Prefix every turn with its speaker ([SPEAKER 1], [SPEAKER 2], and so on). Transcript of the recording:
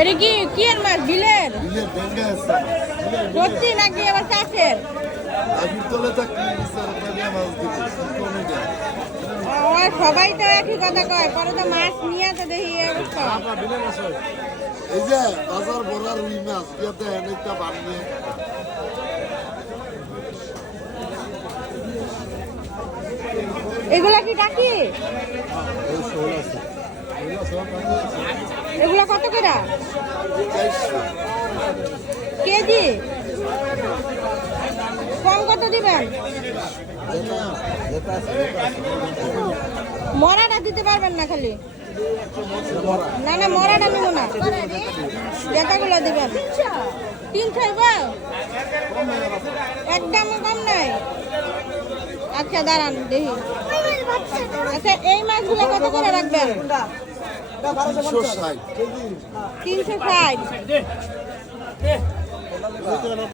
[SPEAKER 1] এটা কি কি এর মাছ বিলের?
[SPEAKER 2] বিলের
[SPEAKER 1] সত্যি নাকি আবার আমার সবাই তো একই কথা কয় পরে তো মাছ নিয়ে তো দেখি এই অবস্থা।
[SPEAKER 2] এই যে বাজার ভরা রুই মাছ ইয়াতে এনেকটা বানিয়ে
[SPEAKER 1] এগুলা কি ডাকি
[SPEAKER 2] আছে। এগুলো
[SPEAKER 1] কত করে? কেজি? কম কত দিবেন? মরাটা দিতে পারবেন না খালি? না না, মরাটা নেব না। জেতাগুলো দিবেন। তিনশো একদম কম নাই। আচ্ছা দাঁড়ান, দেখি। আচ্ছা এই মাছগুলো কত করে রাখবেন?
[SPEAKER 2] তিনশো ষাট
[SPEAKER 1] তিনশো ষাট